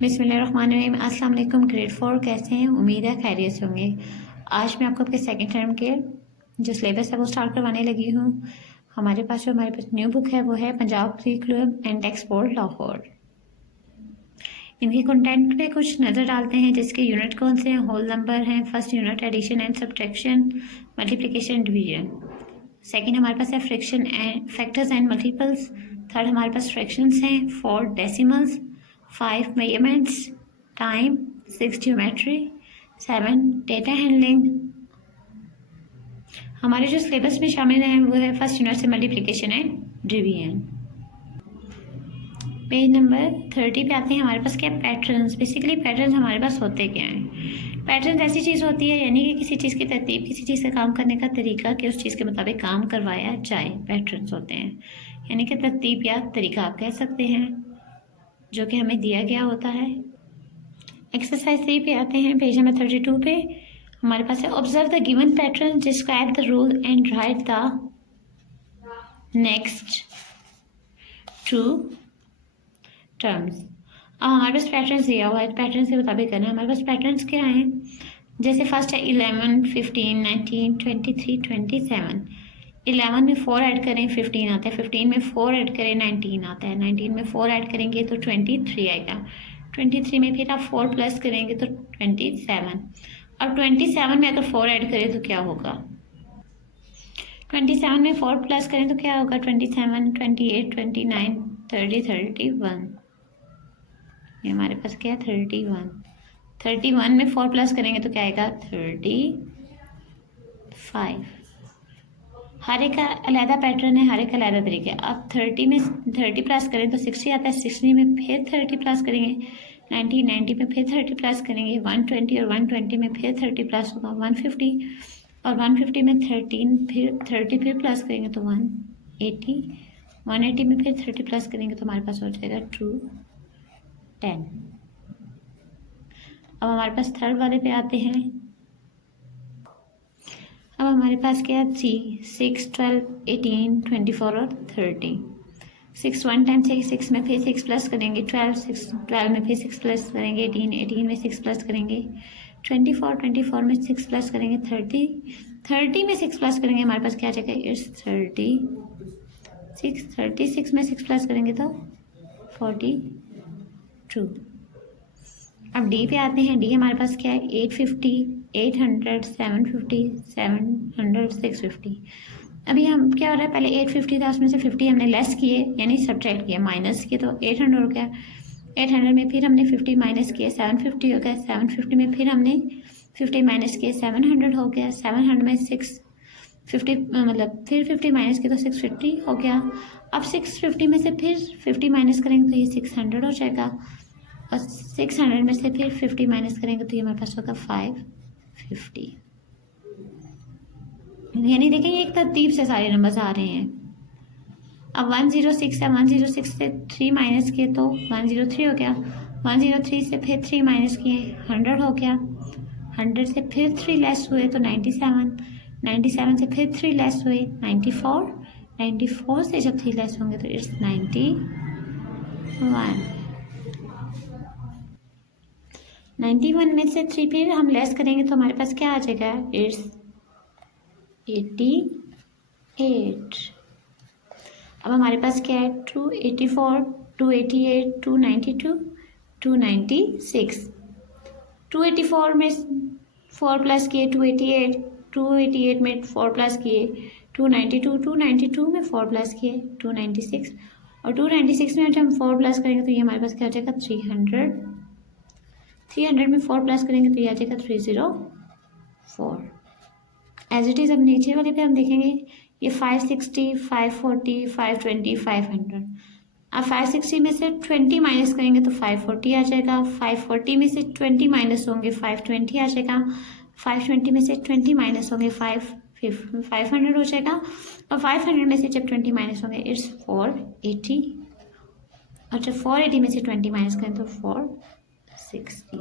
बिस्मिल्लाहिर्रहमानिर्रहीम। अस्सलाम वालेकुम। ग्रेड 4 कैसे हैं? उम्मीद है खैरियत से होंगे। आज मैं आपको अपने सेकंड टर्म के जो सिलेबस है वो स्टार्ट करवाने लगी हूँ। हमारे पास न्यू बुक है वो है Punjab curriculum and text board Lahore. इनके कंटेंट पे कुछ नज़र डालते हैं जिसके यूनिट कौन से हैं, होल नंबर हैं, first unit addition and subtraction, multiplication, division. Second हमारे पास है fraction and factors and multiples. Third हमारे पास फ्रैक्शंस हैं, 4 decimals, 5 measurements, time, 6 geometry, 7 data handling. हमारे जो सिलेबस में शामिल हैं वो है फर्स्ट यूनिट से multiplication and division. Page number 30 पे आते हैं। हमारे पास क्या पैटर्न्स। बेसिकली पैटर्न्स हमारे पास होते क्या हैं? पैटर्न्स ऐसी चीज़ होती है यानी कि किसी चीज़ की तरतीब, किसी चीज़ से काम करने का तरीका कि उस चीज़ के मुताबिक काम करवाया जाए, पैटर्न्स होते हैं। यानी कि तरतीब या तरीका आप कह सकते हैं जो कि हमें दिया गया होता है। एक्सरसाइज 3 पे आते हैं, पेज नंबर 32 पे। हमारे पास है observe the given pattern, describe the rule and write the next two terms. अब हमारे पास पैटर्न्स दिया हुआ है, पैटर्न के मुताबिक करना है। हमारे पास पैटर्न्स क्या हैं? जैसे फर्स्ट है 11, 15, 19, 23, 27। 11 में 4 ऐड करें 15 आता है, 15 में 4 ऐड करें 19 आता है, 19 में 4 ऐड करेंगे तो 23 आएगा, 23 में फिर आप 4 प्लस करेंगे तो 27। अब 27 में अगर 4 ऐड करें तो क्या होगा? 27 में 4 प्लस करें तो क्या होगा? 27, 28, 29, 30, 31। ये हमारे पास क्या है? 31। 31 में 4 प्लस करेंगे तो क्या आएगा? 35। हर एक का अलहदा पैटर्न है, हर एक का अलहदा तरीका है। अब 30 में 30 प्लस करें तो 60 आता है, 60 में फिर 30 प्लस करेंगे 90, 90 में फिर 30 प्लस करेंगे 120, और 120 में फिर 30 प्लस होगा 150, और 150 में 30 फिर प्लस करेंगे तो 180, 180 में फिर 30 प्लस करेंगे तो हमारे पास हो जाएगा 210। अब हमारे पास थर्ड वाले पे आते हैं। अब हमारे पास क्या है? 6, 12, 18, 24 और 30। 6 1 टाइम 6 में फिर 6 प्लस करेंगे 12 में फिर 6 प्लस करेंगे 18 में 6 प्लस करेंगे 24 में 6 प्लस करेंगे 30 में 6 प्लस करेंगे, हमारे पास क्या आ जाएगा? इट्स 36 में 6 प्लस करेंगे तो 42। अब डी पे आते हैं। डी हमारे पास क्या है? 850, 800, 750, 700, 650। अभी हम क्या हो रहा है? पहले 850 था, उसमें से 50 हमने लेस किए यानी सब्ट्रैक्ट किया, माइनस किए तो 800 हो गया। 800 में फिर हमने 50 माइनस किए 750 हो गया। 750 में फिर हमने 50 माइनस किए 700 हो गया। 700 में 650 मतलब फिर 50 माइनस किए तो 650 हो गया। अब 650 में से फिर 50 माइनस करेंगे तो ये 600 हो जाएगा, और 600 में से फिर 50 माइनस करेंगे तो ये हमारे पास होगा 550। यानी देखें एक तरतीब से सारे नंबर्स आ रहे हैं। अब 106 है, 106 से 3 माइनस किए तो 103 हो गया। 103 से फिर 3 माइनस किए 100 हो गया। 100 से फिर 3 लेस हुए तो 97। 97 से फिर 3 लेस हुए 94। 94 से जब 3 लेस होंगे तो इट्स 91। 91 में से 3 फिर हम लेस करेंगे तो हमारे पास क्या आ जाएगा? इट्स 88। अब हमारे पास क्या है? 284, 288, 292, 296। 284 में 4 प्लस किए 288, 288 में 4 प्लस किए 292, 292 में 4 प्लस किए 296, और 296 में जब हम 4 प्लस करेंगे तो ये हमारे पास क्या हो जाएगा? 300। 300 में 4 प्लस करेंगे तो ये आ जाएगा 304। एज इट इज़ अब नीचे वाले पे हम देखेंगे ये 560, 540, 520, 500। अब 560 में से 20 माइनस करेंगे तो 540 आ जाएगा। 540 में से 20 माइनस होंगे 520 आ जाएगा। 520 में से 20 माइनस होंगे 500 हो जाएगा, और 500 में से जब 20 माइनस होंगे इट्स 480, और जब 480 में से 20 माइनस करें तो 460।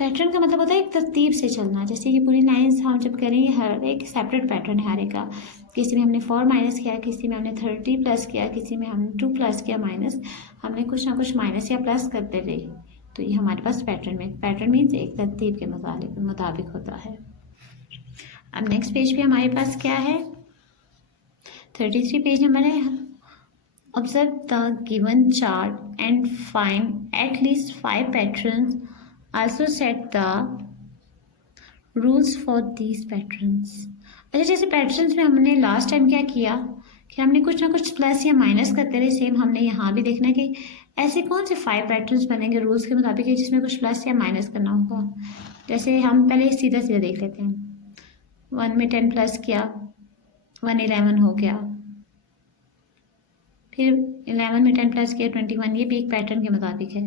पैटर्न का मतलब होता है एक तरतीब से चलना। जैसे ये पूरी लाइंस हम जब करेंगे, हर एक सेपरेट पैटर्न है हर एक का। किसी में हमने 4 माइनस किया, किसी में हमने 30 प्लस किया, किसी में हमने 2 प्लस किया माइनस, हमने कुछ ना कुछ माइनस या प्लस करते रहे। तो ये हमारे पास पैटर्न मीन्स एक तरतीब के मुताबिक होता है। अब नेक्स्ट पेज पे हमारे पास क्या है, 33 पेज नंबर है। Observe the given chart and find at least 5 patterns, also set the rules for these patterns. अच्छा, जैसे पैटर्न्स में हमने लास्ट टाइम क्या किया कि हमने कुछ ना कुछ प्लस या माइनस करते रहे, सेम हमने यहाँ भी देखना कि ऐसे कौन से 5 पैटर्न्स बनेंगे रूल्स के मुताबिक जिसमें कुछ प्लस या माइनस करना होगा। जैसे हम पहले सीधा सीधा देख लेते हैं। 1 में 10 प्लस किया, 1 11 हो गया। फिर 11 में 10 प्लस किया 21, ये भी एक पैटर्न के मुताबिक है।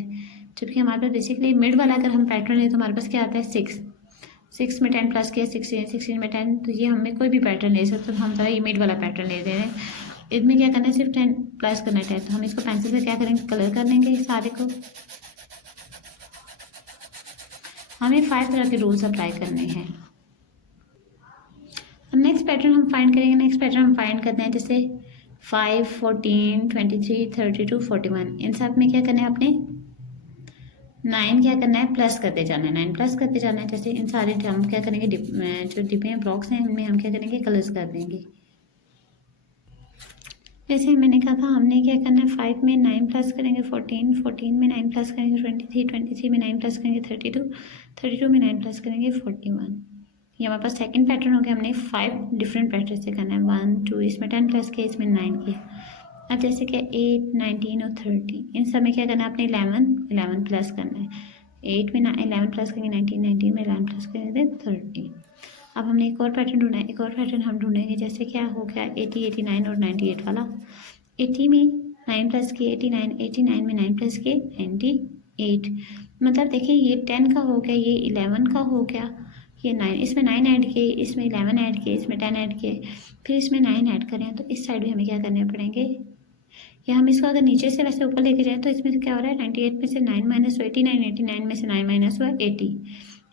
जबकि हमारे पास बेसिकली मिड वाला अगर हम पैटर्न लें तो हमारे पास क्या आता है 6 में 10 प्लस किया 16 में 10, तो ये हमें कोई भी पैटर्न ले सकते हैं। तो हम ये मिड वाला पैटर्न ले दे रहे हैं। इसमें क्या करना है, सिर्फ 10 प्लस करना है 10। तो हम इसको पेंसिल से क्या करेंगे, कलर कर लेंगे सारे को। हमें 5 तरह के रूल्स अप्लाई करने हैं। अब नेक्स्ट पैटर्न हम फाइंड करेंगे। नेक्स्ट पैटर्न हम फाइंड करते हैं जैसे 5, 14, 23, 32, 41। इन सब में क्या करना है आपने 9 क्या करना है, प्लस करते जाना है, 9 प्लस करते जाना है। जैसे इन सारे हम क्या करेंगे, जो डिब्बे ब्लॉक्स हैं उनमें हम क्या करेंगे, कलर्स कर देंगे। जैसे मैंने कहा था हमने क्या करना है, 5 में 9 प्लस करेंगे 14 में 9 प्लस करेंगे 23 में 9 प्लस करेंगे 32 में 9 प्लस करेंगे 41। ये हमारे पास सेकंड पैटर्न हो गया। हमने 5 डिफरेंट पैटर्न से करना है, 1 2, इसमें 10 प्लस किया, इसमें 9 किया। अब जैसे कि 8, 19 और 30, इन सब में क्या करना है, आपने 11 प्लस करना है। 8 में 11 प्लस करेंगे 19 में 11 प्लस करेंगे 30। अब हमने एक और पैटर्न ढूंढना है। एक और पैटर्न हम ढूंढेंगे जैसे क्या हो गया 80, 89 और 98 वाला। 80 में 9 प्लस किए 89 में 9 प्लस किए 98। मतलब देखिए ये 10 का हो गया, ये 11 का हो गया, ये 9, इसमें 9 ऐड किए, इसमें 11 ऐड किए, इसमें 10 ऐड किए, फिर इसमें 9 ऐड करें तो इस साइड भी हमें क्या करने पड़ेंगे, या हम इसको अगर नीचे से वैसे ऊपर लेके जाएं तो इसमें क्या हो रहा है 98 में से 9 माइनस हुआ 89 में से 9 माइनस हुआ 80।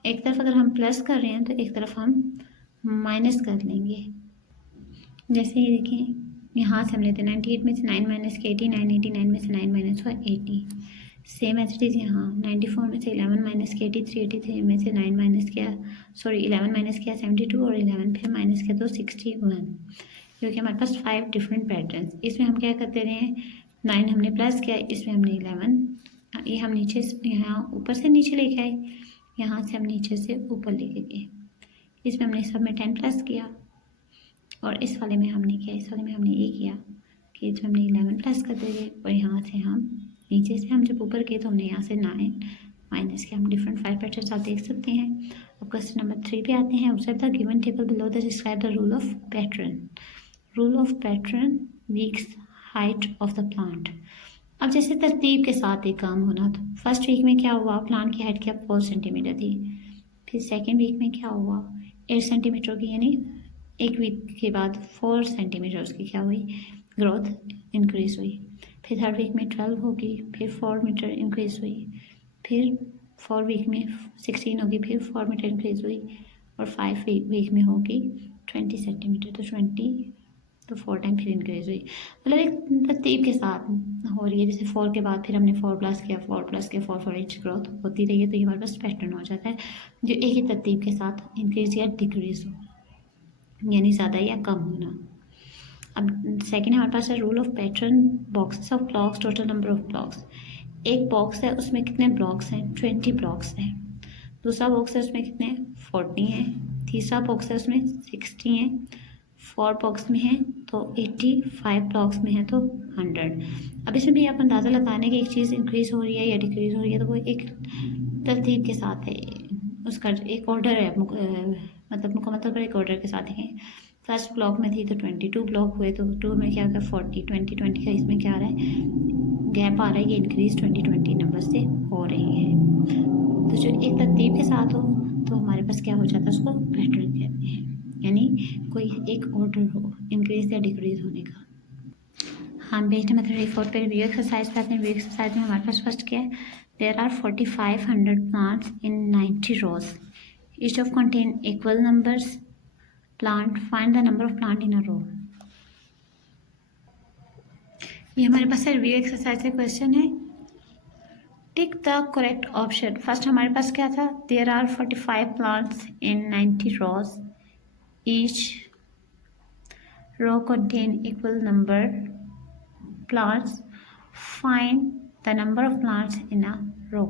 एक तरफ अगर हम प्लस कर रहे हैं तो एक तरफ हम माइनस कर लेंगे। जैसे ये देखिए यहाँ से हम लेते हैं 98 में से 9 माइनस के 89 में से 9 माइनस हुआ 80। सेम एज इट इज़ यहाँ 94 में से 11 माइनस के 83 में से 9 माइनस किया 11 माइनस किया 72 और 11 फिर माइनस किया तो 61। क्योंकि हमारे पास 5 डिफरेंट पैटर्न्स। इसमें हम क्या करते रहे, 9 हमने प्लस किया, इसमें हमने 11, ये हम नीचे से यहाँ ऊपर से नीचे लेके आए, यहाँ से हम नीचे से ऊपर लेके गए। इसमें हमने सब में 10 प्लस किया और इस वाले में हमने किया, इस वाले में हमने ये किया कि इसमें हमने 11 प्लस कर देंगे और यहाँ से हम नीचे से हम जब ऊपर गए तो हमने यहाँ से 9 माइनस किया। हम डिफरेंट 5 पैटर्न्स आप देख सकते हैं। अब क्वेश्चन नंबर 3 पे आते हैं। Observe the given table below the describe the rule of pattern. Rule of pattern weeks height of the plant. अब जैसे तरतीब के साथ एक काम होना, तो फर्स्ट वीक में क्या हुआ, प्लांट की हाइट क्या 4 सेंटीमीटर थी। फिर सेकेंड वीक में क्या हुआ 8 सेंटीमीटर की, यानी एक वीक के बाद 4 सेंटीमीटर उसकी क्या हुई, ग्रोथ इंक्रीज हुई। फिर थर्ड वीक में 12 होगी, फिर 4 मीटर इंक्रीज हुई। फिर 4 वीक में 16 होगी, फिर 4 मीटर इंक्रीज हुई। और 5 वीक में होगी 20 सेंटीमीटर, तो 20 तो 4 टाइम फिर इंक्रीज हुई। मतलब एक तरतीब के साथ हो रही है। जैसे 4 के बाद फिर हमने 4 प्लस किया 4 इंच ग्रोथ होती रही है, तो ये हमारे पास पैटर्न हो जाता है जो एक ही तरतीब के साथ इंक्रीज या डिक्रीज हो, यानी ज़्यादा या कम होना। अब सेकेंड हमारे पास है rule of pattern boxes of blocks, total number of blocks. एक बॉक्स है उसमें कितने ब्लॉक्स हैं, 20 ब्लॉक्स हैं। दूसरा बॉक्स है उसमें कितने 40 हैं। तीसरा बॉक्स है उसमें 60 हैं। 4 बॉक्स में है तो 80, 5 ब्लॉक्स में है तो 100। अब इसमें भी आप अंदाज़ा लगाने की एक चीज़ इंक्रीज़ हो रही है या डिक्रीज़ हो रही है, तो वो एक तरतीब के साथ है, उसका एक ऑर्डर है, मतलब मुकम्मल तौर पर एक ऑर्डर के साथ है। फर्स्ट ब्लॉक में थी तो 22 ब्लॉक हुए, तो 2 में क्या होगा 40, 20 का इसमें क्या आ रहा है, गैप आ रहा है, ये इंक्रीज 20 नंबर से हो रही है। तो जो एक तरतीब के साथ हो तो हमारे पास क्या हो जाता है, उसको पैटर्न कहते हैं, यानी कोई एक ऑर्डर हो इंक्रीज या डिक्रीज होने का। हम पेज नंबर 34 पे व्यू एक्सरसाइज पे आते हैं। व्यू एक्सरसाइज में हमारे पास फर्स्ट क्या है, there are 4500 plants in 90 rows, each of contain equal numbers plant, find the number of plant in a row. ये हमारे पास व्यू एक्सरसाइज का क्वेश्चन है। Tick the correct option. First हमारे पास क्या था, there are 45 plants in 90 rows, each row contain equal number plants, find the number of plants in a row।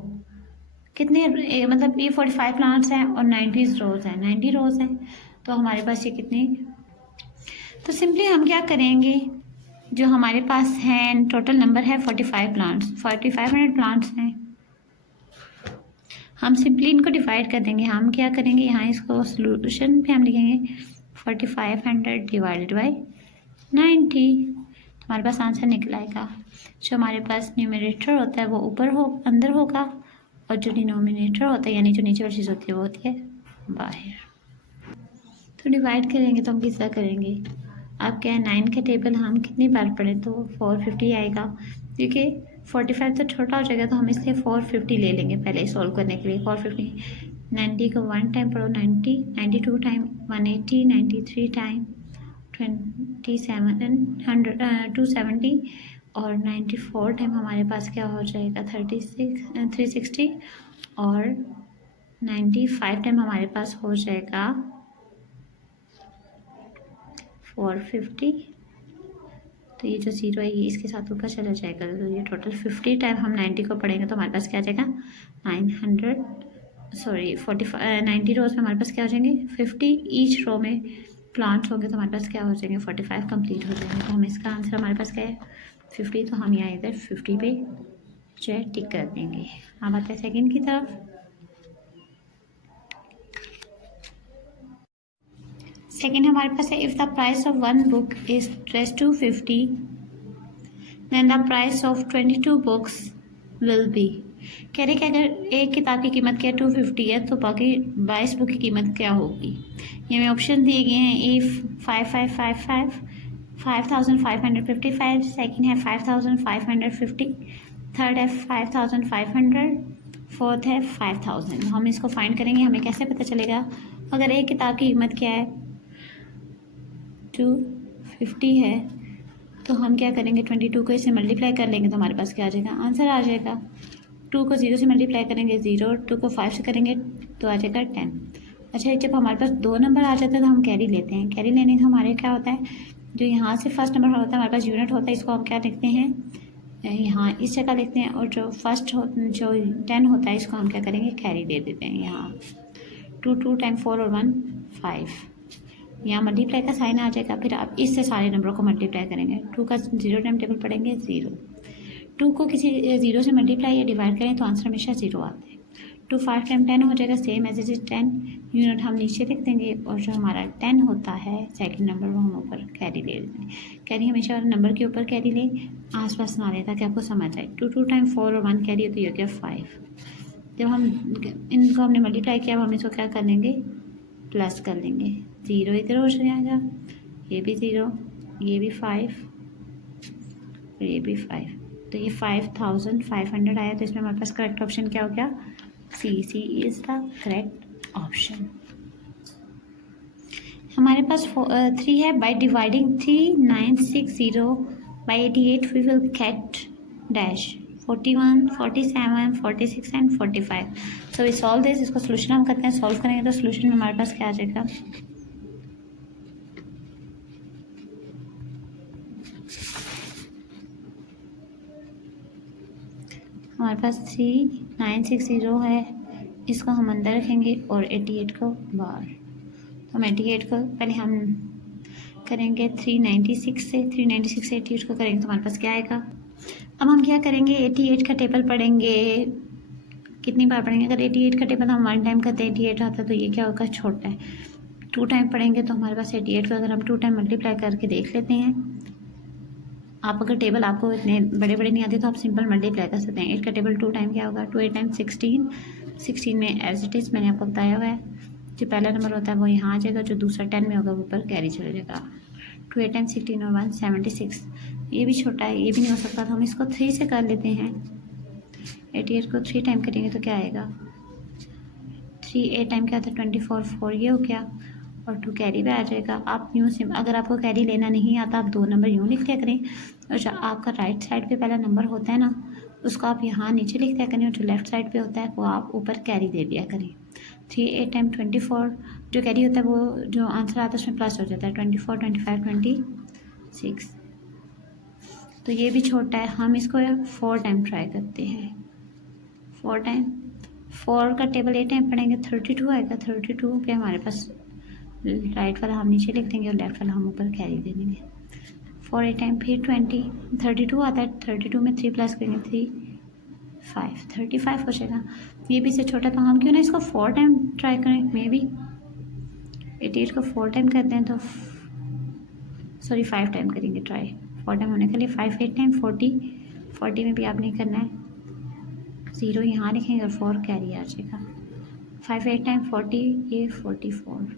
कितने मतलब ये 45 प्लांट्स हैं और 90 रोज हैं, 90 रोज हैं, तो हमारे पास ये कितने, तो सिंपली हम क्या करेंगे, जो हमारे पास है टोटल नंबर है 45 प्लांट्स, 4500 प्लांट्स हैं, हम सिंपली इनको डिवाइड कर देंगे। हम क्या करेंगे, यहाँ इसको सोल्यूशन पे हम लिखेंगे 4500 डिवाइडेड बाई 90, हमारे पास आंसर निकल आएगा। जो हमारे पास न्यूमरेटर होता है वो ऊपर अंदर होगा, और जो डिनोमिनेटर होता है यानी जो नीचे वाली चीज़ होती है वो होती है बाहर। तो डिवाइड करेंगे तो हम किस तरह करेंगे, अब क्या है 9 का टेबल हम कितनी बार पढ़ें तो 450 आएगा, क्योंकि 45 तो छोटा हो जाएगा, तो हम इसलिए 450 ले लेंगे पहले सॉल्व करने के लिए। 450 90 को 1 टाइम पढ़ो 90, 92 टाइम 180, 93 टाइम 270 और 94 टाइम हमारे पास क्या हो जाएगा 360 और 95 टाइम हमारे पास हो जाएगा 450। तो ये जो 0 है ये इसके साथ ऊपर चला जाएगा, तो ये टोटल 50 टाइम हम 90 को पढ़ेंगे तो हमारे पास क्या आ जाएगा 90 रोज में हमारे पास क्या हो जाएंगे 50, ईच रो में प्लांट्स होंगे तो हमारे पास क्या हो जाएंगे 45 कंप्लीट हो जाएंगे। तो हम इसका आंसर हमारे पास क्या है 50, तो हम यहाँ इधर 50 पे जो है टिक कर देंगे। हम आते हैं सेकंड की तरफ। सेकंड हमारे पास है, if the price of one book is 250 then the price of 22 books will be. कह रहे कि अगर एक किताब की कीमत क्या 250 है तो बाकी 22 बुक की कीमत क्या होगी। ये हमें ऑप्शन दिए गए हैं, ए 5555, 5555, सेकंड है 5550, थर्ड है 5500, फोर्थ है 5000। हम इसको फाइंड करेंगे। हमें कैसे पता चलेगा, अगर एक किताब की कीमत क्या है 250 है तो हम क्या करेंगे 22 को इससे मल्टीप्लाई कर लेंगे तो हमारे पास क्या आ जाएगा, आंसर आ जाएगा। 2 को 0 से मल्टीप्लाई करेंगे 0, 2 को 5 से करेंगे तो आ जाएगा 10। अच्छा, जब हमारे पास 2 नंबर आ जाते हैं तो हम कैरी लेते हैं। कैरी लेने से हमारे क्या होता है, जो यहाँ से फर्स्ट नंबर होता है हमारे पास यूनिट होता है, इसको हम क्या लिखते हैं यहाँ इस जगह लिखते हैं, और जो जो 10 होता है इसको हम क्या करेंगे कैरी दे देते हैं। यहाँ 2 टाइम 4 और 1 5, यहाँ मल्टीप्लाई का साइन आ जाएगा। फिर आप इससे सारे नंबरों को मल्टीप्लाई करेंगे। 2 का 0 टाइम टेबल पढ़ेंगे 0, 2 को किसी 0 से मल्टीप्लाई या डिवाइड करें तो आंसर हमेशा 0 आता है। 2 5 टाइम 10 हो जाएगा, same as it is 10, unit हम नीचे लिख देंगे, और जो हमारा 10 होता है सेकंड नंबर वो हम ऊपर कैरी ले लेते हैं। कैरी हमेशा नंबर के ऊपर कैरी लें, आसपास ना लें ताकि आपको समझ आए। 2 टाइम 4 और 1 कैरी हो तो ये हो गया 5। जब हम इनको हमने मल्टीप्लाई किया, अब हम इसको क्या कर लेंगे प्लस कर लेंगे। 0 इधर हो जाएगा, ये भी 0, ये भी 5, ये भी 5, तो ये 5500 आया। तो इसमें हमारे पास करेक्ट ऑप्शन क्या हो गया, C is the correct option. हमारे पास 3 है, by dividing 3960 by 88 we will get dash 41, 47, 46 and 45। So we solve this. इसको सोल्यूशन हम करते हैं, सॉल्व करेंगे तो सोल्यूशन में हमारे पास क्या आ जाएगा, हमारे पास 3960 है, इसको हम अंदर रखेंगे और 88 को बाहर। तो हम 88 को पहले हम करेंगे 396 से 88 को करेंगे तो हमारे पास क्या आएगा। अब हम क्या करेंगे 88 का टेबल पढ़ेंगे, कितनी बार पढ़ेंगे। अगर 88 का टेबल हम 1 टाइम करते हैं 88 आता तो ये क्या होगा छोटा है। 2 टाइम पढ़ेंगे तो हमारे पास 88 को अगर हम 2 टाइम मल्टीप्लाई करके देख लेते हैं। आप अगर टेबल आपको इतने बड़े बड़े नहीं आते तो आप सिंपल मल्टीप्लाई कर सकते हैं। 8 का टेबल 2 टाइम क्या होगा 2 8 टाइम 16 में एज इट इज़ मैंने आपको बताया हुआ है। जो पहला नंबर होता है वो यहाँ आ जाएगा, जो दूसरा 10 में होगा वो ऊपर कैरी चले जाएगा। 2 8 टाइम 16 और 1 76, ये भी छोटा है, ये भी नहीं हो सकता, तो हम इसको 3 से कर लेते हैं। 88 को 3 टाइम करेंगे तो क्या आएगा, 3 8 टाइम क्या आता है 24, 4 ये हो गया, और 2 कैरी भी आ जाएगा। आप यूँ सिम अगर आपको कैरी लेना नहीं आता, आप 2 नंबर यूँ लिख दिया करें, और जो आपका राइट साइड पे पहला नंबर होता है ना, उसको आप यहाँ नीचे लिख दिया करें, और जो लेफ्ट साइड पे होता है वो आप ऊपर कैरी दे दिया करें। 3 8 टाइम 24 जो कैरी होता है वो जो आंसर आता है उसमें प्लस हो जाता है, 24 25 26। तो ये भी छोटा है, हम इसको 4 टाइम ट्राई करते हैं। 4 टाइम 4 का टेबल 8 टाइम पढ़ेंगे 32 आएगा। 32 पे हमारे पास राइट वाला हम नीचे लिख देंगे और लेफ्ट वाला हम ऊपर कैरी दे देंगे। 4 8 टाइम फिर 20 32 आता है, 32 में 3 प्लस करेंगे 3 5 35 हो जाएगा। ये भी से छोटा, तो हम क्यों ना इसको 4 टाइम ट्राई करें, मे बी 88 को 4 टाइम करते हैं तो सॉरी 5 टाइम करेंगे ट्राई। 4 टाइम होने के लिए 5 8 टाइम 40 में भी आपने करना है, 0 यहाँ लिखेंगे और 4 कैरी आ जाएगा। 5 8 टाइम 40 ये 44।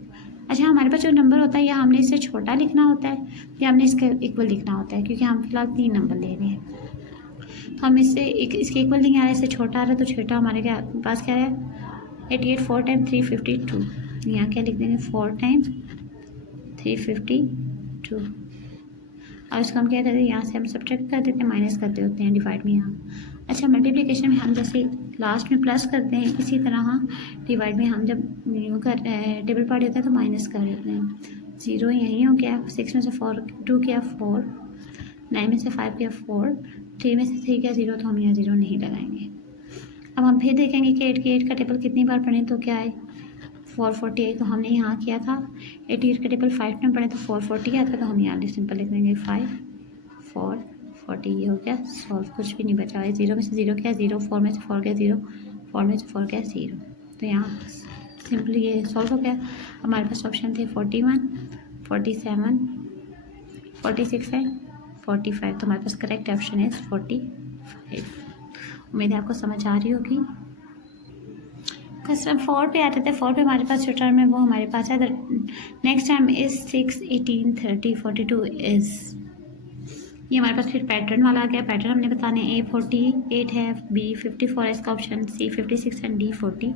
अच्छा, हमारे पास जो नंबर होता है या हमने इससे छोटा लिखना होता है या हमने इसके इक्वल लिखना होता है, क्योंकि हम फिलहाल 3 नंबर ले रहे हैं, तो हम इससे इसके इक्वल नहीं आ रहा है, इससे छोटा आ रहा है, तो छोटा हमारे पास क्या है 88 4 टाइम 352। यहाँ क्या लिख देंगे 4 टाइम 352। और इसको हम क्या करते हैं, यहाँ से हम सब्ट्रैक्ट कर देते हैं, माइनस करते होते हैं डिवाइड में यहाँ। अच्छा, मल्टीप्लिकेशन में हम जैसे लास्ट में प्लस करते हैं, इसी तरह डिवाइड में हम जब यूँ कर टेबल पार्ट होता है तो माइनस कर देते हैं। 0 यहीं हो गया, 6 में से 4 2 किया 4, 9 में से 5 किया 4, 3 में से 3 किया 0, तो हम यहाँ 0 नहीं लगाएंगे। अब हम फिर देखेंगे कि 8 के 8 का टेबल कितनी बार पढ़ें तो क्या है 448, तो हमने यहाँ किया था 88 का टेबल 5 टाइम पढ़े तो 440 आता, तो हम यहाँ सिंपल लिख देंगे 5 4 40। ये हो गया सॉल्व, कुछ भी नहीं बचा है। 0 में से 0 क्या 0, 4 में से 4 क्या 0, 4 में से 4 क्या 0, तो यहाँ सिंपली ये सॉल्व हो गया। हमारे पास ऑप्शन थे 41 47 46 एंड 45, तो हमारे पास करेक्ट ऑप्शन है 45। उम्मीद है आपको समझ आ रही होगी। क्वेश्चन 4 पे आते थे। 4 पे हमारे पास जो टर्म है वो हमारे पास है नेक्स्ट टर्म इज 6 18 30 42 इज, ये हमारे पास फिर पैटर्न वाला आ गया। पैटर्न हमने बताने A 48 है, B 54 है इसका ऑप्शन, C 56 एंड D 40।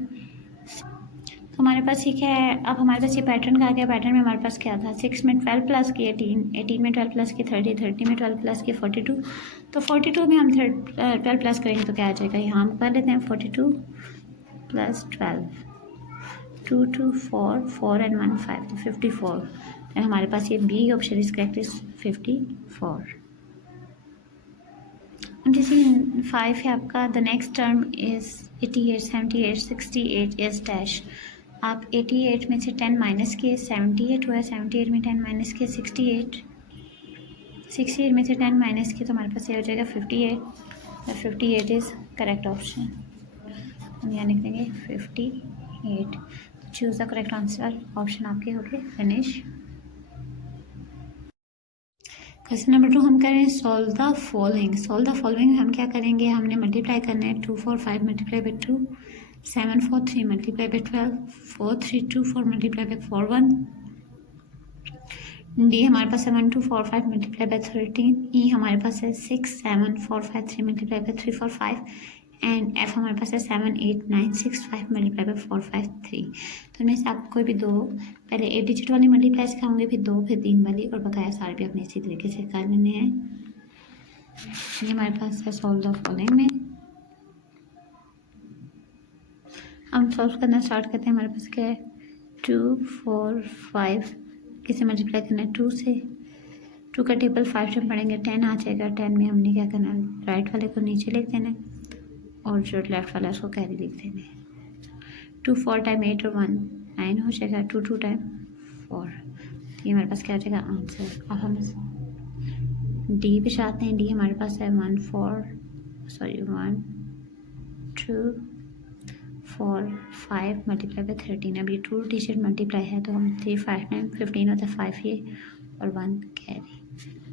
तो हमारे पास ठीक है, अब हमारे पास ये पैटर्न का आ गया। पैटर्न में हमारे पास क्या था 6 में 12 प्लस की 18, 18 में 12 प्लस की 30, 30 में 12 प्लस की 42, तो 42 में हम 12 प्लस करेंगे तो क्या आ जाएगा, यहाँ हम कर लेते हैं 42 प्लस 12 2 2 4 4 एंड 1 5, तो 54। एंड हमारे पास ये B option is correct is 54। जैसे 5 है आपका, the next term is 88 78 68 is dash. आप 88 में से 10 माइनस किए 78 हुआ, 78 में 10 माइनस किए 68, 68 में से 10 माइनस किए तो हमारे पास ये हो जाएगा 58। 58 इज करेक्ट ऑप्शन, हम यहाँ लिख देंगे 58। Choose the correct answer, option आपके हो गए फिनिश। क्वेश्चन नंबर 2 हम करें solve the following. Solve the following हम क्या करेंगे, हमने मल्टीप्लाई करना है 2 4 5 multiply by 2, 7 4 3 multiply by 12, 4 3 2 4 multiply by 4 1। D हमारे पास है 1 2 4 5 मल्टीप्लाई बाई 13। ई हमारे पास है 6 7 4 5 3 मल्टीप्लाई बाई 3 4 5 एंड एफ हमारे पास है 7 8 9 6 5 मल्टीप्लाई बाई 4 5 3। तो इनमें से आपको कोई भी दो, पहले 8 डिजिट वाली मल्टीप्लाई सिखाऊंगे, फिर 2 फिर 3 वाली, और बकाया सारे भी अपने इसी तरीके से कर लेने हैं। ये हमारे पास है सॉल्व द फॉलोइंग में, हम सॉल्व करना स्टार्ट करते हैं। हमारे पास क्या है 2 4 5 किसे मल्टीप्लाई करना है 2 से, 2 का टेबल 5 टाइम पढ़ेंगे 10 आ जाएगा। 10 में हमने क्या करना है, राइट वाले को नीचे लिख देना है और जो लेफ्ट वाला है उसको कैरी लिख देना है। 2 4 टाइम 8 और 1 9 हो जाएगा, 2 2 टाइम 4। ये हमारे पास क्या हो जाएगा आंसर। अब हम डी पे चाहते हैं। डी हमारे पास है 1 2 4 5 मल्टीप्लाई बाई 13। अब ये 2 डिजिट मल्टीप्लाई है तो हम 3 5 टाइम 15 होता है 5 ये और 1 कैरी।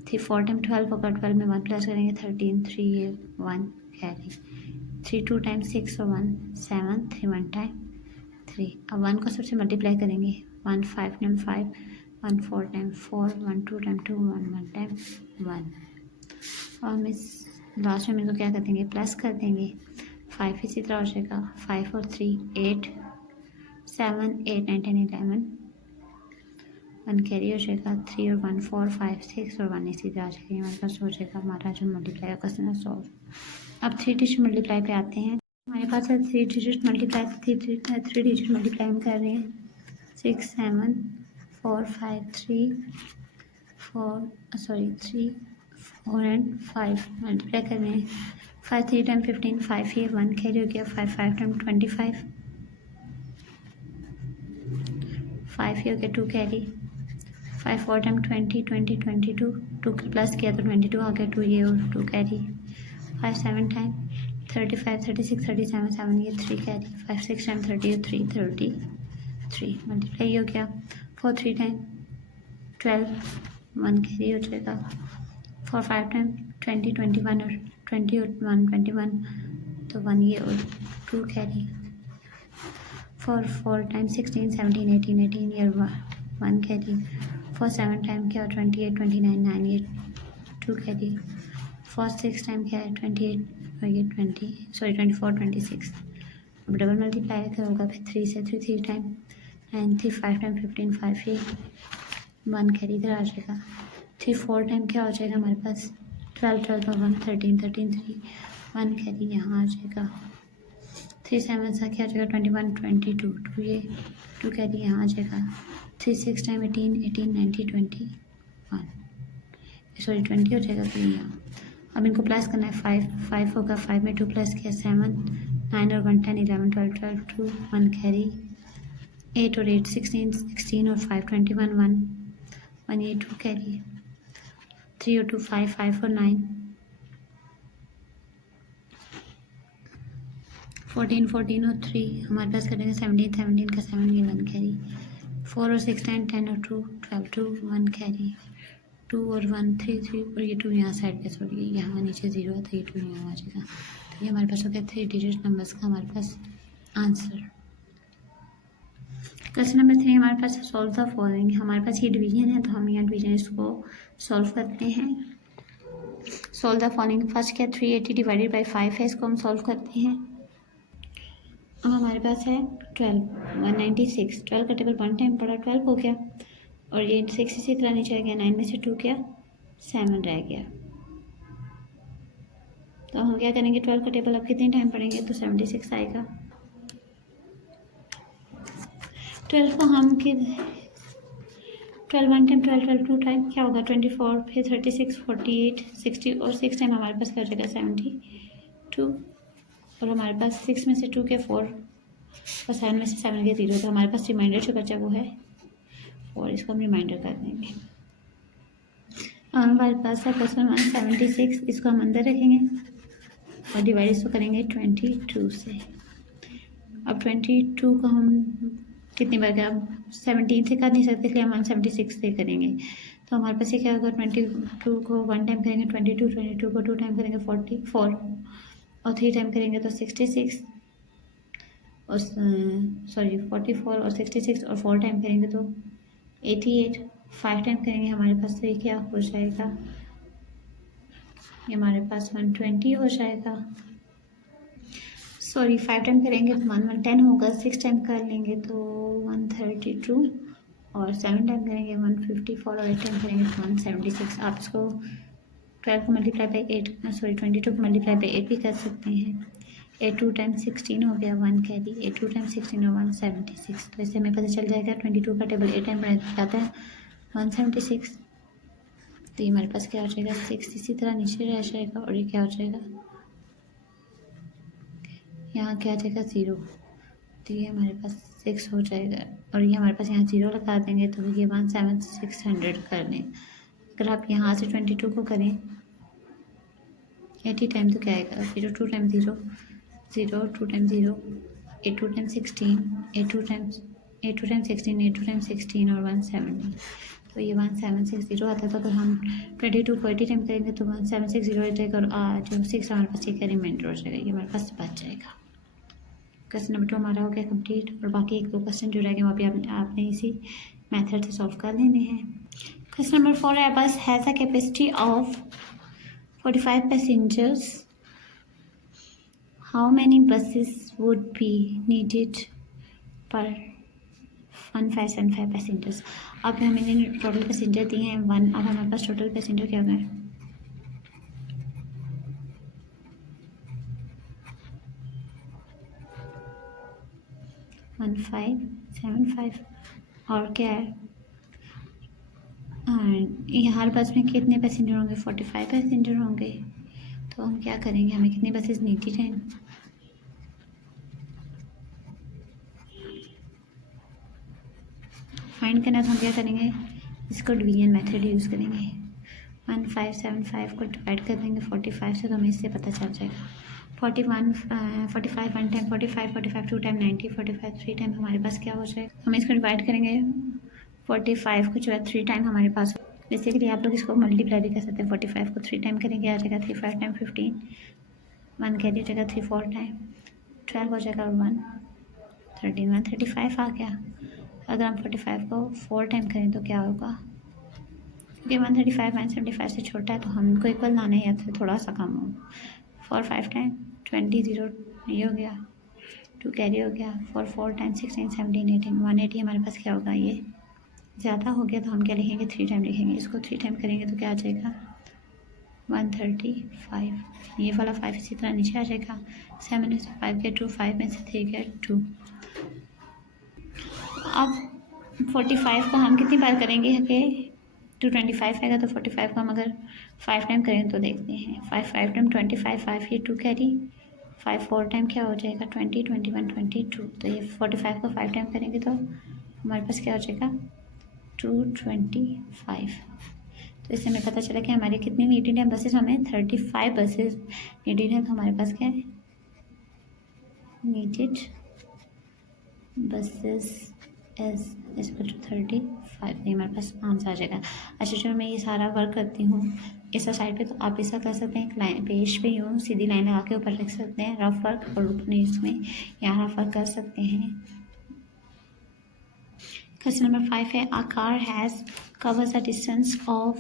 3 4 टाइम 12 होगा, 12 में 1 प्लस करेंगे 13 3 ये 1 कैरी। 3 2 टाइम 6 और 1 7 3 1 टाइम 3। अब 1 को सबसे मल्टीप्लाई करेंगे 1 5 टाइम 5 1 4 टाइम 4 1 2 टाइम 2 1 1 टाइम 1। और हम इस लास्ट में इनको क्या कर देंगे, प्लस कर देंगे। 5 इसी तरह हो जाएगा, 5 और 3 8, 7 8 9 10 11, 1 कैरी हो जाएगा, 3 और 1 4 5 6 और 1 इसी तरह आ जाएगा। हमारे पास हो जाएगा हमारा जो मल्टीप्लाई का क्वेश्चन है सॉल्व। अब 3 डिजिट मल्टीप्लाई पे आते हैं। हमारे पास है 3 डिजिट मल्टीप्लाई, 3 डिजिट मल्टीप्लाई हम कर रहे हैं। 6 7 4 5 3 4 एंड 5 मल्टीप्लाई कर रहे हैं। 5 3 टाइम 15, 5 ये 1 कैरी हो गया, 5 5 टाइम 25, 5 ये हो गया 2 कैरी, 5 4 टाइम 20 20 22, 2 प्लस किया तो 22 आ गया, 2 ये और 2 कैरी, 5 7 टाइम 35 36 37 7 ये 3 कैरी, 5 6 टाइम 30 3 33 मल्टीप्लाई हो गया। 4 3 टाइम 12 1 कैरी हो जाएगा। 4 5 टाइम 20 21 और 20 और 1 21 तो 1 ये और 2 कैरी। 4 टाइम 16 17 18 18 ये 1 कैरी। 4 7 टाइम क्या 28 29 9 ये 2 कैरी। 4 6 टाइम क्या है 28 और ये 24 26। अब डबल मल्टीप्लाई क्या होगा फिर 3 से 3 टाइम 9 3 5 टाइम 15 5 ये 1 कैरी इधर आ जाएगा। 3 4 टाइम क्या हो जाएगा हमारे पास 12 12 और 1 13 13 3 1 कैरी यहाँ आ जाएगा। 3 7 सा क्या आ जाएगा 21 22 2 ये 2 कैरी यहाँ आ जाएगा। 3 6 टाइम 18 18 19 21 सॉरी 20 हो जाएगा फिर यहाँ। अब इनको प्लस करना है 5 5 होगा, 5 में 2 प्लस किया 7 9 और 1 10 11 12 12 2 1 कैरी। 8 और 8 16 16 और 5 21 1 ये 2 कैरी। 3 और 2 5 5 और 9 14 14 और 3 हमारे पास करेंगे 17 17 का 7 ये 1 कैरी। 4 और 6 10 10 और 2 12 2 1 कैरी। 2 और 1 3 3 और ये 2 यहाँ साइड पे छोड़िए, यहाँ नीचे 0 है तो ये 2 यहाँ आ जाएगा। तो ये हमारे पास हो गया 3 डिजिट नंबर्स का हमारे पास आंसर। क्वेश्चन नंबर 3 हमारे पास सॉल्व द फॉलोइंग। हमारे पास ये डिवीजन है तो हम यहाँ डिवीजन इसको सॉल्व करते हैं। सॉल्व द फॉलोइंग फर्स्ट क्या 380 डिवाइडेड बाई 5 है, इसको हम सॉल्व करते हैं। अब हमारे पास है 12 196, 12 का टेबल 1 टाइम पड़ा 12 हो गया और ये 6 इसी तरह नीचे आ गया। 9 में से 2 गया 7 रह गया। तो हम क्या करेंगे 12 का टेबल अब कितने टाइम पढ़ेंगे तो 76 आएगा। 12 को हम 12 1 टाइम 12 12 2 टाइम क्या होगा 24 फिर 36 48 60 और 6 टाइम हमारे पास क्या हो जाएगा 72 और हमारे पास 6 में से 2 के 4 और 7 में से 7 के 0 तो हमारे पास रिमाइंडर जो बचा वो है और इसको हम रिमाइंडर कर देंगे। और हमारे पास है क्वेश्चन 176, इसको हम अंदर रखेंगे और डिवाइड इसको करेंगे 22 से। अब 22 को हम कितनी बार क्या 17 से कर नहीं सकते इसलिए हम 176 से करेंगे। तो हमारे पास ये क्या होगा 22 को 1 टाइम करेंगे 22 को 2 टाइम करेंगे 44 और 3 टाइम करेंगे तो 66 और 44 और 66 और 4 टाइम करेंगे तो 88। 5 टाइम करेंगे हमारे पास तो ये क्या हो जाएगा ये हमारे पास 120 हो जाएगा। 5 टाइम करेंगे तो 110 होगा। 6 टाइम कर लेंगे तो 132 और 7 टाइम करेंगे 154 और 8 टाइम करेंगे तो 176। आप इसको 12 को मल्टीप्लाई बाई 22 को मल्टीप्लाई बाई 8 भी कर सकते हैं। 8 2 टाइम 16 हो गया 1 कैरी। 8 2 टाइम 16 और 176 तो इससे हमें पता चल जाएगा 22 का टेबल 8 टाइम जाता है 176। तो ये हमारे पास क्या हो जाएगा 6 इसी तरह नीचे रह जाएगा और ये क्या हो जाएगा यहाँ क्या आ जाएगा 0 तो ये हमारे पास 6 हो जाएगा और ये हमारे पास यहाँ 0 लगा देंगे तो ये 17600 कर लें। अगर आप यहाँ से 22 को करें 80 टाइम तो क्या आएगा 0 2 time 0 0 2 time 0 8 2 time 16 8 2 time 16 8 2 time 16 और 170 तो ये 1760 आता है। तो अगर हम 22 को 80 टाइम करेंगे तो 1760 आ जाएगा और जो 6 हमारे पास ये रिमाइंडर हो जाएगा, ये हमारे पास बच जाएगा। क्वेश्चन नंबर 2 हमारा हो गया कंप्लीट और बाकी 1 2 क्वेश्चन जो रह गए वहाँ पे आपने इसी मेथड से सॉल्व कर लेने हैं। क्वेश्चन नंबर 4 है बस has a capacity of 45 passengers. How many buses would be needed per 1575 passengers? अब हमें टोटल पैसेंजर दिए हैं 1, अब हमारे पास टोटल पैसेंजर क्या होगा? 1575 और क्या है? ये हर बस में कितने पैसेंजर होंगे? 45 पैसेंजर होंगे। तो हम क्या करेंगे, हमें कितनी बसेस नीडेड हैं? फाइंड करना, तो हम क्या करेंगे, इसको डिवीजन मेथड यूज़ करेंगे। 1575 को डिवाइड कर देंगे 45 से, तो हमें इससे पता चल जाएगा। 45 one time 45 two time 90, 45 three time हमारे पास क्या हो जाएगा? हम इसको डिवाइड करेंगे 45 को जो है 3 टाइम हमारे पास। बेसिकली आप लोग इसको मल्टीप्लाई भी कर सकते हैं। 45 को 3 टाइम करेंगे, आ जाएगा 3 5 टाइम 15, 1 कैरी हो जाएगा 3 4 टाइम 12 हो जाएगा 1 13 135 आ गया। अगर हम 45 को 4 टाइम करें तो क्या होगा? क्योंकि 135 175 से छोटा है तो हमको इक्वल लाना है या फिर थोड़ा सा कम हो। 4 5 टाइम 20 0 ये हो गया, 2 कैरी हो गया, 4 टाइम 16 17 18 180 हमारे पास क्या होगा? ये ज़्यादा हो गया तो हम क्या लिखेंगे? 3 टाइम लिखेंगे। इसको 3 टाइम करेंगे तो क्या आ जाएगा? 135। ये वाला 5 इसी तरह नीचे आ जाएगा। 7 में से 5 गया 2, 5 में से 3 गया 2। अब 45 को हम कितनी बार करेंगे कि 225 आएगा, तो 45 को हम अगर 5 टाइम करें तो देखते हैं। 5 टाइम 25, 5 ये 2 कैरी, 5 4 टाइम क्या हो जाएगा? 20 21 22। तो ये 45 को 5 टाइम करेंगे तो हमारे पास क्या हो जाएगा? 225। तो इससे हमें पता चला कि हमारे कितनी नीडेड है बसेस। हमें 35 बसेस नीडेड है, तो हमारे पास क्या है? Needed buses is equal to 35। ये हमारे पास आंसर आ जाएगा। अच्छा चलो मैं ये सारा वर्क करती हूँ इस साइड पे, तो आप ऐसा कर सकते हैं, एक लाइन पेज पे यूँ सीधी लाइन लगा के ऊपर लिख सकते हैं रफ वर्क, और अपने इसमें यहाँ रफ वर्क कर सकते हैं। क्वेश्चन नंबर 5 है, a car has covers a distance of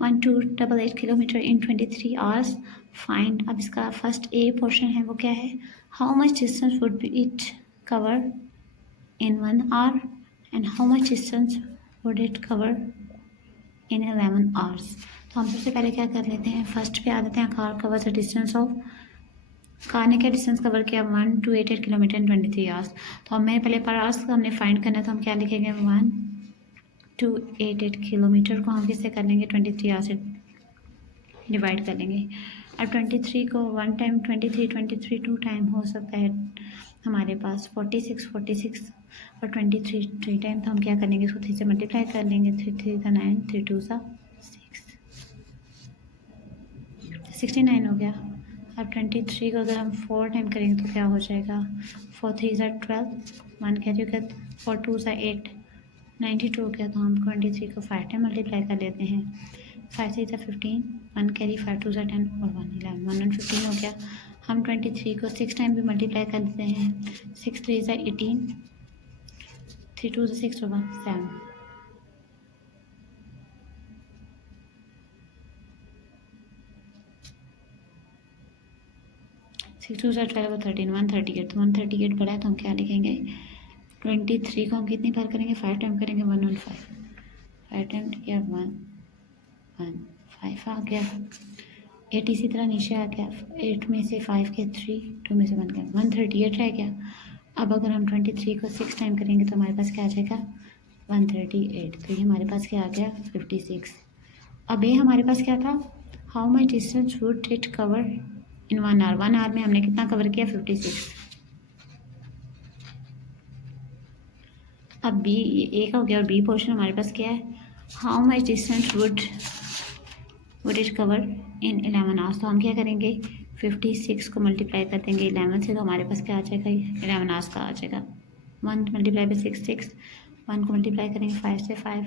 1288 kilometre in 23 hours. Find. अब इसका फर्स्ट ए पोर्शन है वो क्या है? How much distance would be it cover in 1 hour and how much distance would it cover in 11 hours? तो हम सबसे पहले क्या कर लेते हैं, फर्स्ट पे आ जाते हैं। Car covers the distance of, car ने क्या डिस्टेंस कवर किया? 1288 किलोमीटर इन 23 आवर्स। तो हमें पहले पर आवर्स को हमने फाइंड करना है, तो हम क्या लिखेंगे? 1288 किलोमीटर को हम किससे कर लेंगे? 23 आवर्स से डिवाइड कर लेंगे। अब 23 को 1 टाइम 23 2 टाइम हो सकता है हमारे पास 46 और 23 3 टाइम, तो हम क्या करेंगे? इसको 3 से मल्टीप्लाई कर लेंगे। 3 3 का 9, 3 2 सा 69 हो गया। अब 23 को अगर हम 4 टाइम करेंगे तो क्या हो जाएगा? 4 3 सा 12, 1 कैरी हो गया, 4 2 सा 8 92 हो गया। तो हम 23 को 5 टाइम मल्टीप्लाई कर लेते हैं। 5 3 सा 15, 1 कैरी, 5 2 सा 10 और 1 11 115 हो गया। हम 23 को 6 टाइम भी मल्टीप्लाई कर लेते हैं। 6 3 सा 18, 3 2 सा 6 और 1 7। 6 2 सा 12 और 13 138। तो 138 बड़ा है तो हम क्या लिखेंगे? 23 को हम कितनी बार करेंगे? 5 टाइम करेंगे। 1 1 5 टाइम किया 1 1 5 आ गया। 8 इसी तरह नीचे आ गया। 8 में से 5 के 3, 2 में से 1 गया, 138 रह गया। अब अगर हम 23 को 6 टाइम करेंगे तो हमारे पास क्या आ जाएगा? 138। तो ये हमारे पास क्या आ गया? 56। अब ये हमारे पास क्या था? How much distance would it cover in 1 hour. 1 hour में हमने कितना कवर किया? 56। अब बी, ए का हो गया और बी पोर्शन हमारे पास क्या है? How much distance would it cover in 11 hours. तो हम क्या करेंगे? 56 को मल्टीप्लाई कर देंगे 11 से, तो हमारे पास क्या आ जाएगा? 11 आवर्स का आ जाएगा। 1 मल्टीप्लाई बाई 6 6, 1 को मल्टीप्लाई करेंगे 5 से, 5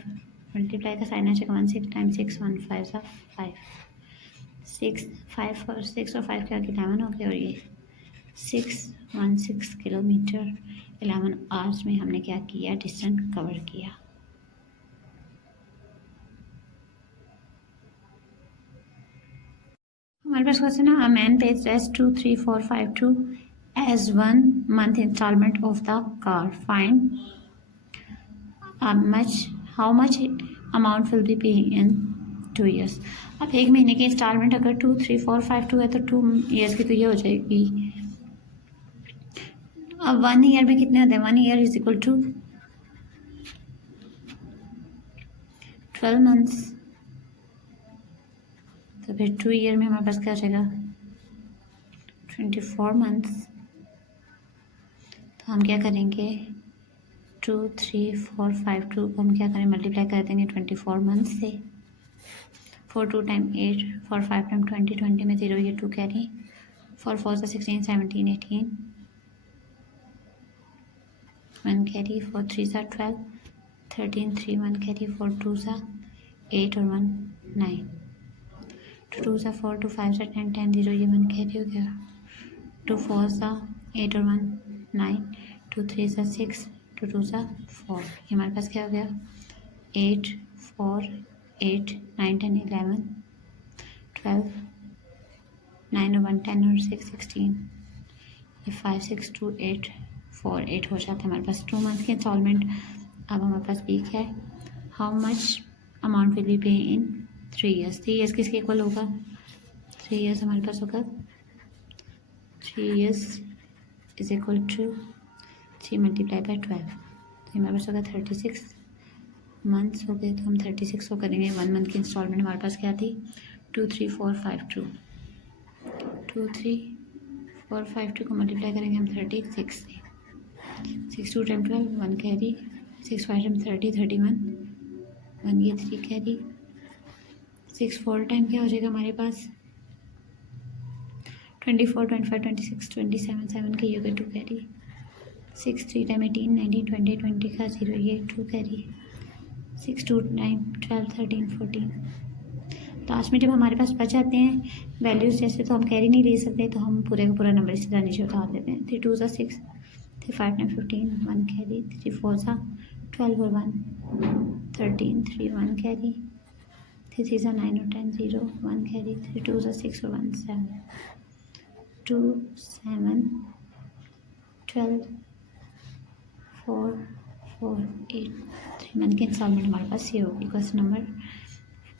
मल्टीप्लाई का साइन आ जाएगा 1 6 टाइम 6 1 5 सा 5 6 5 और 6 और 5 के आगे 11 हो गया। और ये 616 किलोमीटर 11 आवर्स में हमने क्या किया? डिस्टेंस कवर किया। हमारे पास क्वेश्चन है, a man pays rest 23452 as 1 month installment of the car. Find how much amount will be paying in 2 years. अब एक महीने की इंस्टॉलमेंट अगर 23452 है तो 2 years की तो ये हो जाएगी. अब 1 year में कितने होते हैं? 1 year is equal to 12 months. तो फिर 2 year में हमारे पास क्या हो जाएगा? 24 months. तो हम क्या करेंगे? 23452 को हम क्या करें? मल्टीप्लाई कर देंगे 24 मंथ्स से. 4 2 टाइम 8, 4 5 टाइम 20, 20 में 0 ये 2 कैरी, 4 4 से 16, 17, 18, 1 कैरी, 4 3 सा 12, 13 3 1 कैरी, 4 2 सा 8 और 1 9, 2 2 सा 4, 2 5 सा 10, 10 0 ये 1 कैरी हो गया, 2 4 सा 8 और 1 9, 2 3 सा 6, 2 2 सा 4. ये हमारे पास क्या हो गया? 8 4 8 9 10 11 12 9 और 1 10 और 6 16. ये 5 6 2 8 4 8 हो जाता है हमारे पास 2 मंथ की इंस्टॉलमेंट. अब हमारे पास बी क्या है? How much amount will be pay in 3 years. 3 years किसके इक्वल होगा? 3 years हमारे पास होगा 3 years is equal to 3 multiply by 12. तो हमारे पास होगा 36 मंथ्स हो गए. तो हम 36 को करेंगे. 1 मंथ की इंस्टॉलमेंट हमारे पास क्या थी? 23452. 23452 को मल्टीप्लाई करेंगे हम 36 से. 6 2 टाइम 12 1 कैरी, 6 5 टाइम 30 31 1 ये 3 कैरी, 6 4 टाइम क्या हो जाएगा हमारे पास? 24 25 26 27 7 के ये हो गए 2 कैरी, 6 3 टाइम 18 19 20 20 का 0 ये 2 कैरी, 6 2 9 12 13 14. लास्ट में जब हमारे पास बच जाते हैं वैल्यूज़ जैसे तो हम कैरी नहीं ले सकते तो हम पूरे का पूरा नंबर सीधा नीचे उतार देते हैं. 3 2 सा 6, 3 5 9 15 1 कैरी, 3 4 सा 12 और 1 13 3 1 कैरी, 3 3 सा 9 और 10 0 1 कैरी, 3 2 सा 6 और 1 7 2 7 12 4 4 8 3 मंथ की इंस्टॉलमेंट हमारे पास ये होगी. क्वेश्चन नंबर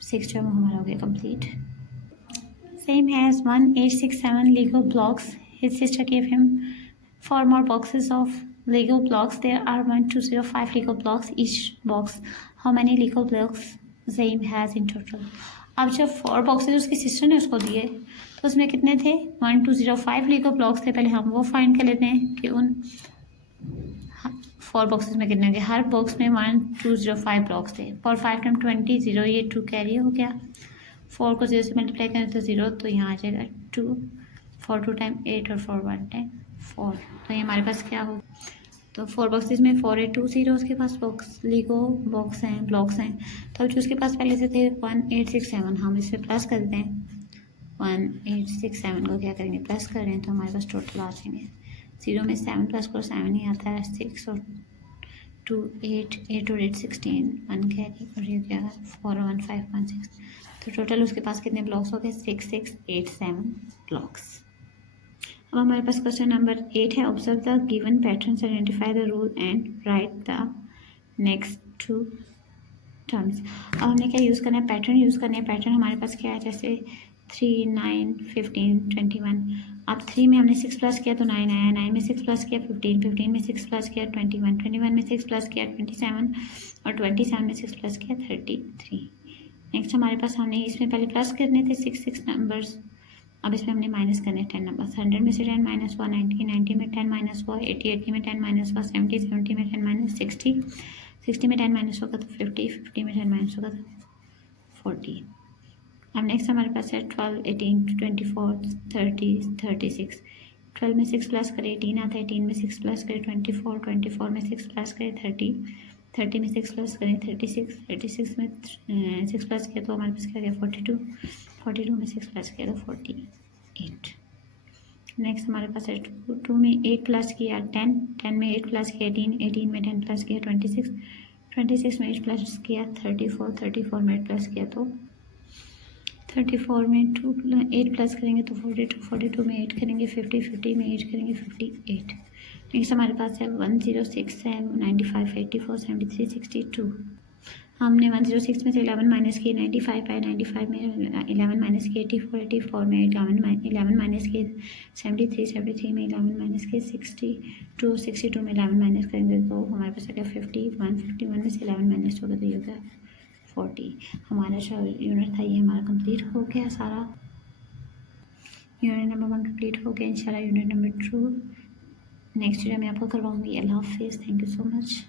6 जो हमारा हो गया complete. Same has 1867 Lego blocks. His sister gave him 4 more boxes of Lego blocks. There are 1205 Lego blocks each box. How many Lego blocks Zaim has in total? अब जब 4 बॉक्सेज उसकी sister ने उसको दिए तो उसमें कितने थे? 1205 लीगो ब्लॉक्स थे. पहले हम वो फाइंड कर लेते हैं कि उन 4 बॉक्सेस में कितने होंगे. हर बॉक्स में 1205 ब्लॉक्स थे. 4 5 टाइम 20 0 ये 2 कैरी हो गया. 4 को 0 से मल्टीप्लाई करें तो 0 तो यहाँ आ जाएगा 2. 4 2 टाइम 8 और 4 1 टाइम 4. तो ये हमारे पास क्या हो? तो 4 बॉक्सेस में 4 8 2 0 उसके पास बॉक्स लीगो बॉक्स हैं ब्लॉक्स हैं. तो जो उसके पास पहले से थे 1867 हम इसमें प्लस कर देते हैं. 1867 को क्या करेंगे? प्लस कर रहे हैं तो हमारे पास टोटल आ जाएंगे. 0 में 7 प्लस करो 7 ही आता है. 6 और 2 8 8 और 8 16 1 कैरी और ये क्या है 4 1 5 1 6. तो टोटल उसके पास कितने ब्लॉक्स हो गए? 6 6 8 7 ब्लॉक्स. अब हमारे पास क्वेश्चन नंबर 8 है. Observe the given patterns, identify the rule and write the next 2 terms. अब हमने क्या यूज़ करना है? पैटर्न यूज़ करना है. पैटर्न हमारे पास क्या है? जैसे 3 9 15 21. अब 3 में हमने 6 प्लस किया तो 9 आया. 9 में 6 प्लस किया 15. 15 में 6 प्लस किया 21. 21 में 6 प्लस किया 27 और 27 में 6 प्लस किया 33. नेक्स्ट हमारे पास हमने इसमें पहले प्लस करने थे 6 6 नंबर्स. अब इसमें हमने माइनस करने 10 नंबर्स. 100 में से 10 माइनस हुआ 90. 90 में 10 माइनस हुआ 80. 80 में 10 माइनस हुआ 70. 70 में 10 माइनस 60. 60 में 10 माइनस होगा तो 50. 50 में 10 माइनस होगा तो 40. अब नेक्स्ट हमारे पास है 12 18 24 30 36. 12 में 6 प्लस करें 18 आता है. 18 में 6 प्लस करें 24. 24 में 6 प्लस करें 30. 30 में 6 प्लस करें 36. 36 में 6 प्लस किया तो हमारे पास क्या गया 42. 42 में 6 प्लस किया तो 48. नेक्स्ट हमारे पास है 2 में 8 प्लस किया 10. 10 में 8 प्लस किया 18. 18 में 10 प्लस किया 26. 26 में 8 प्लस किया 34. 34 में 8 प्लस किया तो 34 में 8 प्लस करेंगे तो 42, 42 में 8 करेंगे 50, 50 में 8 करेंगे 58। नेक्स्ट हमारे पास है 106 है 95, 84, 73, 62। हमने 106 में से 11 माइनस किए 95 आए, 95 में 11 माइनस किए 84, 84 में 11 माइनस किए 73, 73 में 11 माइनस किए 62, 62 में 11 माइनस करेंगे तो हमारे पास आ गया 51, 51 में से 11 माइनस होगा तो ये होगा 40। हमारा जो यूनिट था ये हमारा कंप्लीट हो गया सारा। यूनिट नंबर 1 कंप्लीट हो गया। इंशाल्लाह यूनिट नंबर 2 नेक्स्ट वीडियो में आपको करवाऊँगी। अल्लाह हाफिज़। Thank you so much.